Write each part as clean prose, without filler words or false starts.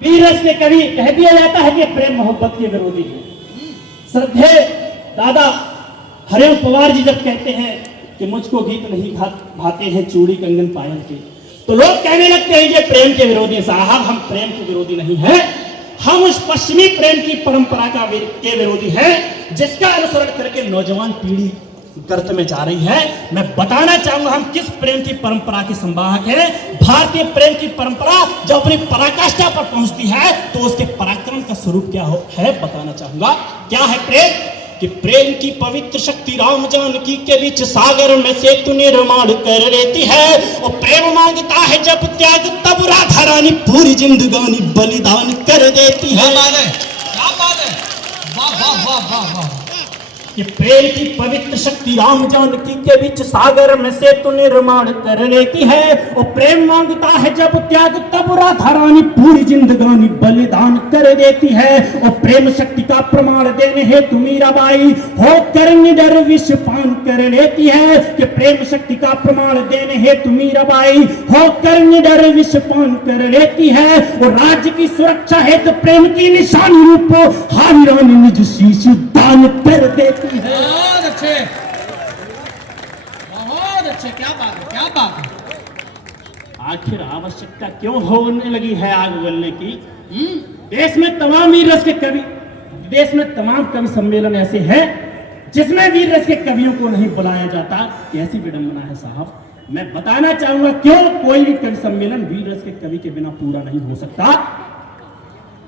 वीर रस के कवि कह दिया जाता है कि प्रेम मोहब्बत के विरोधी है। श्रद्धे दादा हरिओम पवार जी जब कहते हैं कि मुझको गीत नहीं भाते हैं चूड़ी कंगन पायल के, तो लोग कहने लगते हैं ये प्रेम के विरोधी है। साहब, हम प्रेम के विरोधी नहीं है, हम उस पश्चिमी प्रेम की परंपरा के विरोधी है जिसका अनुसरण करके नौजवान पीढ़ी गर्त में जा रही है। मैं बताना चाहूंगा हम किस प्रेम की परंपरा के संवाहक हैं। भारतीय प्रेम की परंपरा जो अपनी पराकाष्ठा पर पहुंचती है तो उसके पराक्रम का स्वरूप क्या है बताना चाहूंगा। क्या है प्रेम? कि प्रेम की पवित्र शक्ति राम जानकी के बीच सागर में सेतु निर्माण कर लेती है। और प्रेम मांगता है जब त्याग, तब राधा रानी पूरी जिंदगानी बलिदान कर देती है। क्या बात है, वाह वाह वाह वाह वाह। कि प्रेम की पवित्र शक्ति राम जानकी के बीच सागर में सेतु निर्माण कर लेती है। और प्रेम मांगता है जब त्याग, तब राधा रानी पूरी जिंदगानी बलिदान कर देती है। और प्रेम शक्ति का प्रमाण देने हेतु मीराबाई होकर निडर विष पान कर लेती है। कि प्रेम शक्ति का प्रमाण देने हेतु मीराबाई होकर निडर विष पान कर लेती है। और राज्य की सुरक्षा हेतु प्रेम की निशानी रूप हारी रानी निज शीश दान कर देती है। बहुत अच्छे, बहुत अच्छे, क्या बात है, क्या बात है। आखिर आवश्यकता क्यों होने लगी है आग उगलने की? देश में तमाम वीर रस के कवि, देश में तमाम कवि सम्मेलन ऐसे हैं जिसमें वीर रस के कवियों को नहीं बुलाया जाता। कैसी विडंबना है साहब। मैं बताना चाहूंगा क्यों कोई भी कवि सम्मेलन वीर रस के कवि के बिना पूरा नहीं हो सकता।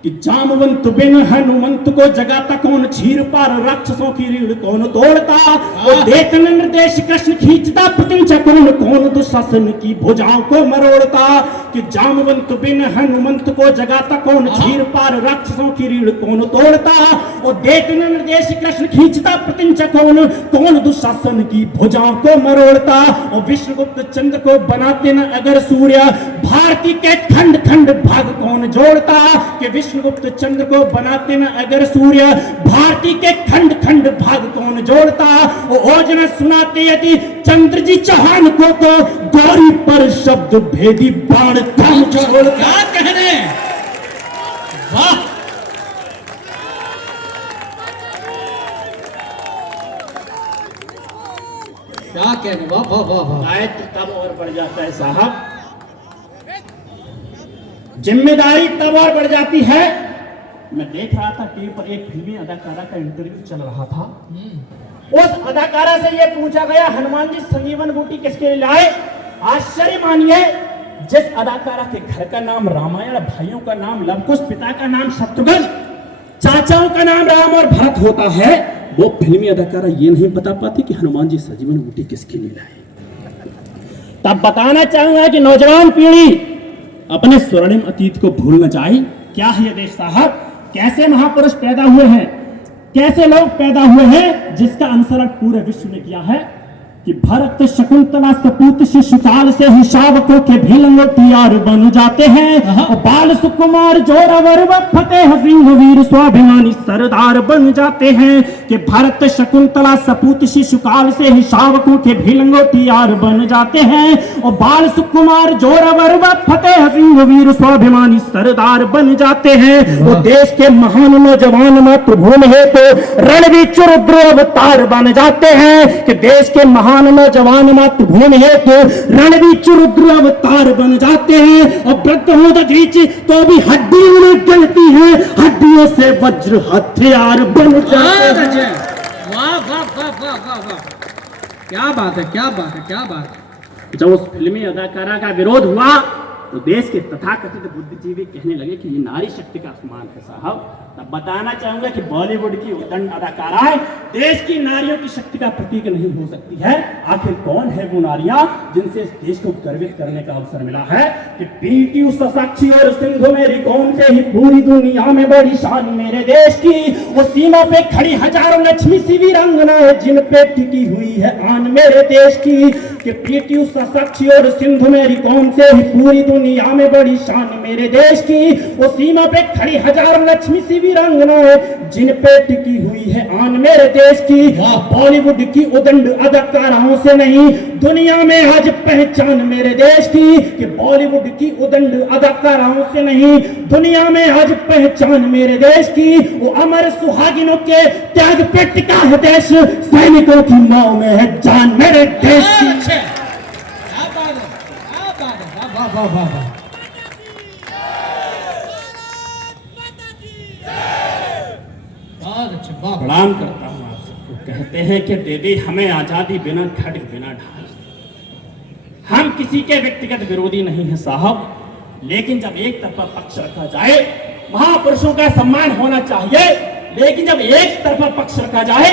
कि जामवंत बिन हनुमंत को जगाता कौन, चीर पार राक्षसों की रीढ़ कौन तोड़ता। और देख निर्देश कृष्ण खींचता प्रत्यंचा कौन, कौन दुशासन की भुजाओं को मरोड़ता। कि जामवंत बिन हनुमंत को जगाता कौन, चीर पार राक्षसों की रीढ़ कौन तोड़ता। और देख निर्देश कृष्ण खींचता प्रत्यंचा कौन, कौन दुशासन की भुजाओं को मरोड़ता। और विष्णुगुप्त चंद्र को बनाते न अगर सूर्य, भारती के खंड खंड भाग कौन जोड़ता। कि विष्णुगुप्त चंद्र को बनाते न अगर सूर्य, भारती के खंड खंड भाग कौन जोड़ता। ओजना सुनाते यदि चंद्र जी चौहान को, तो गौरी पर शब्द भेदी बाण थम छोड़ता। क्या कहने, वाह। क्या कहने, वाह वाह वाह वाह। दायित्व तब और बढ़ जाता है साहब, जिम्मेदारी तब और बढ़ जाती है। मैं देख रहा था टीवी पर एक फिल्मी अदाकारा का इंटरव्यू चल रहा था। उस अदाकारा से यह पूछा गया, हनुमान जी संजीवन बूटी किसके लिए लाए? आश्चर्य मानिए, जिस अदाकारा के घर का नाम रामायण, भाइयों का नाम लवकुश, पिता का नाम शत्रुघ्न, चाचाओं का नाम राम और भरत होता है, वो फिल्मी अदाकारा ये नहीं बता पाती कि हनुमान जी संजीवन बूटी किसके लिए लाए। तब बताना चाहूंगा कि नौजवान पीढ़ी अपने स्वर्णिम अतीत को भूल न जाए। क्या है ये देश साहब? कैसे महापुरुष पैदा हुए हैं, कैसे लोग पैदा हुए हैं जिसका अनुसरण पूरे विश्व ने किया है। कि भरत शकुंतला सपूत शिशुपाल से ही शावकों के भी लंगोटियार बन जाते हैं। और बाल सुकुमार जोरावर व फतेह सिंह वीर स्वाभिमानी सरदार बन जाते हैं। कि भरत शकुंतला सपूत शिशुपाल से ही शावकों के भी लंगोटियार बन जाते हैं। और बाल सुकुमार जोरावर व फतेह सिंह वीर स्वाभिमानी सरदार बन जाते हैं। वो देश के महान नौजवान मातृभूमि है तो रणवीर रुद्र अवतार बन जाते हैं। कि देश के महान नौजवान मातृभूमि है तो रणवीर रुद्र अवतार बन जाते हैं। और वृद्ध हो तो भी हड्डियों में गलती है, हड्डियों से वज्र हथियार बन जाते हैं। वाह वाह वाह वाह वाह वाह, क्या बात है, क्या बात है, क्या बात है। जब उस फिल्मी अदाकारा का विरोध हुआ तो देश के तथाकथित बुद्धिजीवी कहने लगे कि ये नारी शक्ति का अपमान है साहब। तब बताना चाहूंगा कि बॉलीवुड की उद्दंड अदाकाराएं देश की नारियों की शक्ति का प्रतीक नहीं हो सकती है। आखिर कौन है वो नारियां जिनसे इस देश को गर्वित करने का अवसर मिला है? कि पीटी उषा, साक्षी और सिंधु मेरी कौन से ही पूरी दुनिया में बड़ी शान मेरे देश की। वो सीमा पे खड़ी हजारों लक्ष्मी सी वीरांगनाएं जिन पे टिकी हुई है आन मेरे देश की। कि पीटी उषा, साक्षी और सिंधु मेरी कौन से ही पूरी दुनिया में बड़ी शान मेरे देश की। वो सीमा पे खड़ी हजार लक्ष्मी सी वीरांगनाएं जिन पे टिकी हुई है आन मेरे देश की। बॉलीवुड की उदंड अदाकाराओं से नहीं दुनिया में आज पहचान मेरे देश की। कि बॉलीवुड की उदंड अदाकाराओं से नहीं दुनिया में आज पहचान मेरे देश की। वो अमर सुहागिनों के त्याग पे टिका है देश, सैनिकों की माओ में है जान मेरे देश की। अच्छे, क्या बात है, क्या बात है, वाह वाह वाह वाह। बहुत अच्छे, वाह। प्रणाम करता हूँ आप सबको। कहते हैं कि दे दी हमें आजादी बिना खड्ग बिना ढाल। हम किसी के व्यक्तिगत विरोधी नहीं है साहब, लेकिन जब एक तरफा पक्ष रखा जाए, महापुरुषों का सम्मान होना चाहिए, लेकिन जब एक तरफा पक्ष रखा जाए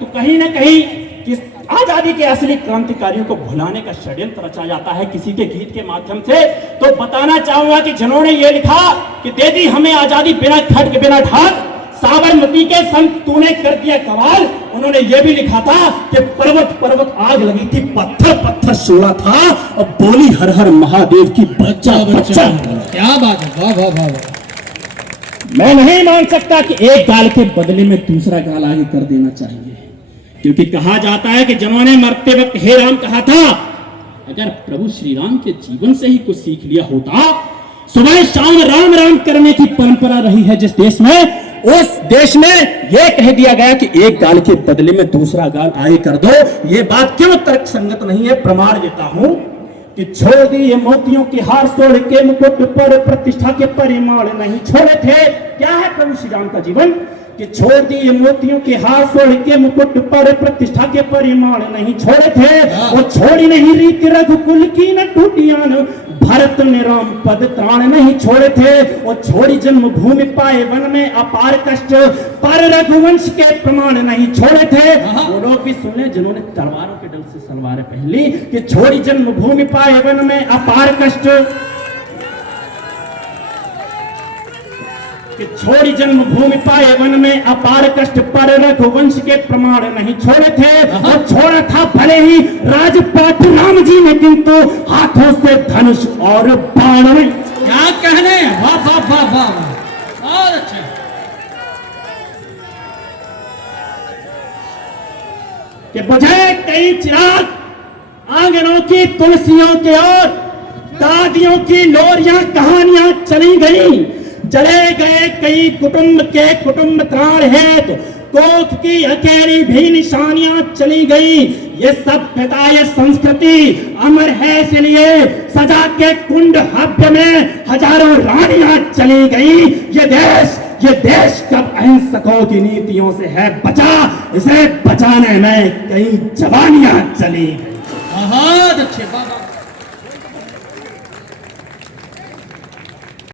तो कहीं ना कहीं किस आजादी के असली क्रांतिकारियों को भुलाने का षड्यंत्र रचा जाता है किसी के गीत के माध्यम से। तो बताना चाहूंगा कि जिन्होंने ये लिखा कि दे दी हमें आजादी बिना खड्ग बिना ढाल, साबरमती के संत तूने कर दिया कमाल, उन्होंने ये भी लिखा था कि पर्वत पर्वत आग लगी थी, पत्थर पत्थर सोला था, और बोली हर हर महादेव की बच्चा बच्चा। क्या बात है, वाह वाह वाह वाह। मैं नहीं मान सकता कि एक गाल के बदले में दूसरा गाल आगे कर देना चाहिए, क्योंकि कहा जाता है कि जिन्होंने मरते वक्त हे राम कहा था, अगर प्रभु श्री राम के जीवन से ही कुछ सीख लिया होता। सुबह शाम राम राम करने की परंपरा रही है जिस देश में, उस देश में यह कह दिया गया कि एक गाल के बदले में दूसरा गाल आगे कर दो। यह बात क्यों तर्क संगत नहीं है? प्रमाण देता हूं कि छोड़ दिए मोतियों के हार, सोड़ के मुकुट पर प्रतिष्ठा के परिमाण नहीं छोड़े थे। क्या है प्रभु श्री राम का जीवन? कि छोड़ दिए मोतियों के हार, सोड़ के मुकुट पर प्रतिष्ठा के परिमाण नहीं छोड़े थे। वो छोड़ी नहीं रीति रघुकुल की न टूटियान, भरत ने राम पद त्राण नहीं छोड़े थे। वो छोड़ी जन्मभूमि पाए वन में अपार कष्ट, पर रघुवंश के प्रमाण नहीं छोड़े थे। वो लोग भी सुने जिन्होंने तलवारों के डल से सलवारें पहली, कि छोड़ी जन्मभूमि पाए वन में अपार कष्ट, कि छोड़ी जन्मभूमि पाए वन में अपार कष्ट, पर रघुवंश के प्रमाण नहीं छोड़े थे। और छोड़ा था भले ही राजपाट राम जी ने, किंतु हाथों से धनुष और बाण नहीं। क्या कहने, वाह वाह वाह वाह, बहुत अच्छे। कि बुझे कई चिराग आंगनों की तुलसियों के ओर, दादियों की लोरियां कहानियां चली गई, जले गए कई कुटुंब के कुटुंब त्राण है, तो कोख की अकेली भी निशानियां चली गई। ये सभ्यता ये संस्कृति अमर है, इसलिए सजा के कुंड हव्य में हजारों रानियां चली गई। ये देश कब अहिंसकों की नीतियों से है बचा, इसे बचाने में कई जवानियां चली गई। बहुत अच्छे, वाह वाह।